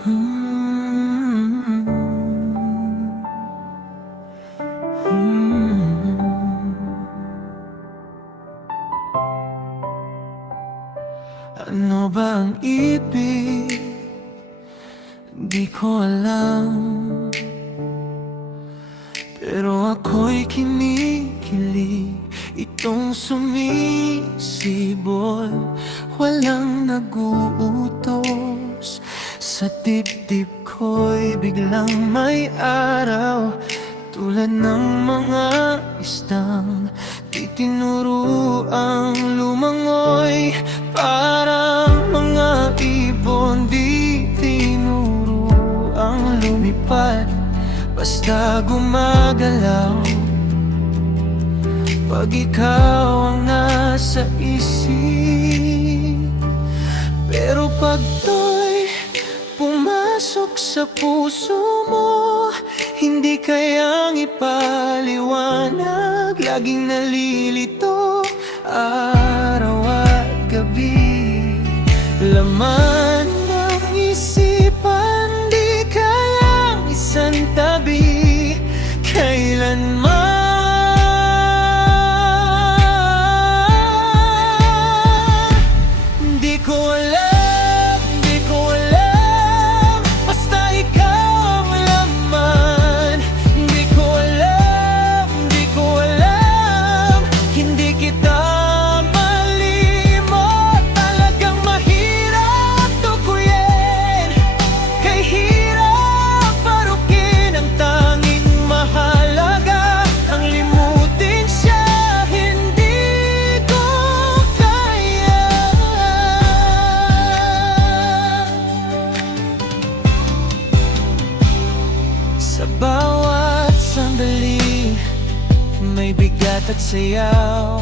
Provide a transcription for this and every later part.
Ano ba ang ibig? Di ko alam, pero ako'y kinikilig. Itong sumisibol, walang naguutos. Sa dibdib ko'y biglang may araw, tulad ng mga istang di tinuruang lumangoy. Parang mga ibon di tinuruang lumipad, basta gumagalaw pag ikaw ang nasa isip. Pero pag to'y pumasok sa puso mo, hindi kayang ipaliwanag. Laging nalilito araw at gabi, laman ng isipan, di kayang isantabi kailanman. Di ko alam, di ko alam, basta ikaw ang laman. Di ko alam, di ko alam, hindi kita malimot. Talagang mahirap tukuyin, kay hirap parukin ang tanging mahalaga. Ang limutin siya, hindi ko kaya. Sa bawat sandali, may bigat at sayaw.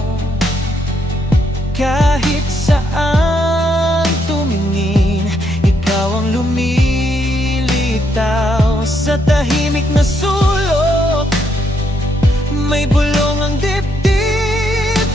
Kahit saan tumingin, ikaw ang lumilitaw. Sa tahimik na sulok, may bulong ang dibdib,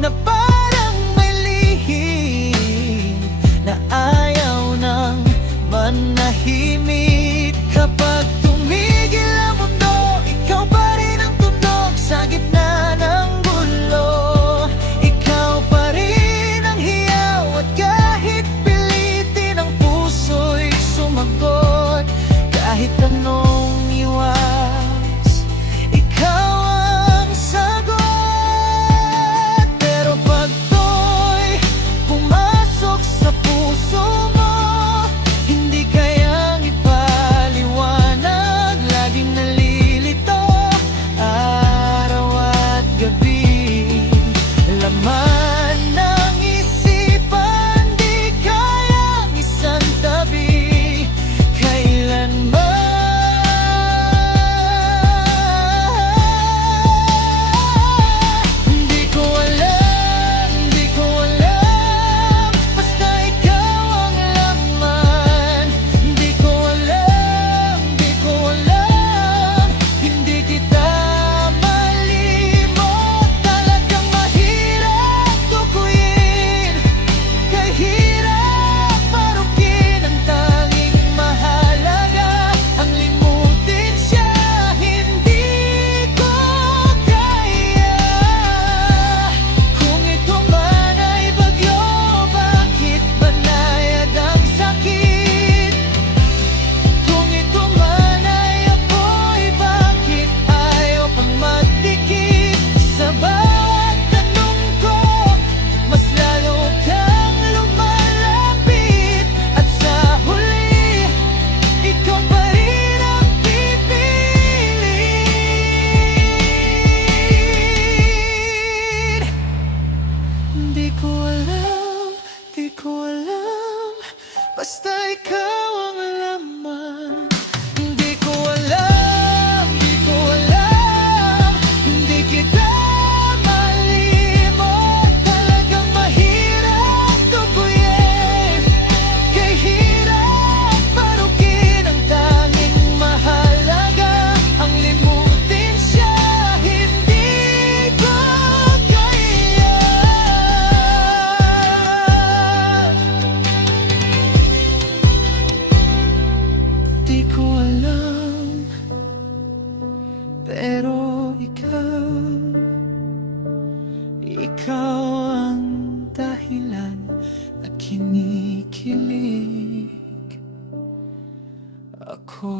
na parang may lihim na ayaw nang manahimik. Kapag tumigil ang mundo, ikaw pa rin ang tunog sa gitna ng gulo. Ikaw pa rin Ikaw ang dahilan na kinikilig ako.